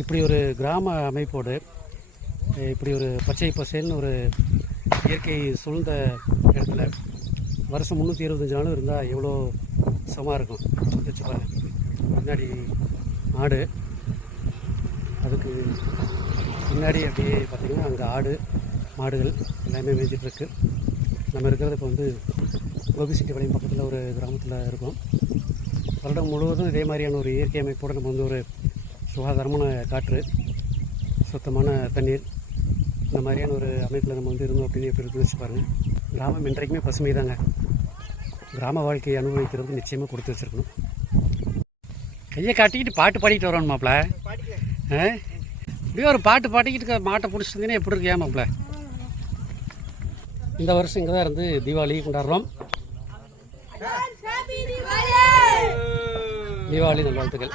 இப்படி ஒரு கிராம அமைப்போடு இப்படி ஒரு பச்சை பசேல்னு ஒரு இயற்கை சூழ்ந்த இடத்துல வருஷம் 325 நாளும் இருந்தால் எவ்வளோ சுகமாக இருக்கும் வச்சு பாருங்கள். முன்னாடி ஆடு, அதுக்கு பின்னாடி அப்படியே பார்த்திங்கன்னா அங்கே ஆடு மாடுகள் எல்லாமே மேய்ஞ்சிட்ருக்கு. நம்ம இருக்கிறது இப்போ வந்து கோபிச்செட்டிப்பாளையம் பக்கத்தில் ஒரு கிராமத்தில் இருக்கோம். வருடம் முழுவதும் இதே மாதிரியான ஒரு இயற்கை அமைப்போடு நம்ம வந்து ஒரு சுகாதாரமான காற்று, சுத்தமான தண்ணீர், இந்த மாதிரியான ஒரு அமைப்பில் நம்ம வந்து இருந்தோம் அப்படின்னு எப்படி இருக்குன்னு வச்சு பாருங்கள். கிராமம் இன்றைக்குமே பசுமை தாங்க. கிராம வாழ்க்கையை அனுபவிக்கிறது நிச்சயமாக கொடுத்து வச்சுருக்கணும். கையை காட்டிக்கிட்டு பாட்டு பாடிக்கிட்டு வரணும் மாப்பிள்ள. இப்படியே ஒரு பாட்டு பாடிக்கிட்டு மாட்டை பிடிச்சிருந்தீங்கன்னா எப்படி இருக்கு? ஏன் மாப்பிள்ள, இந்த வருஷம் இங்கே தான் இருந்து தீபாவளி கொண்டாடுறோம். தீபாவளி நல்வாழ்த்துக்கள்.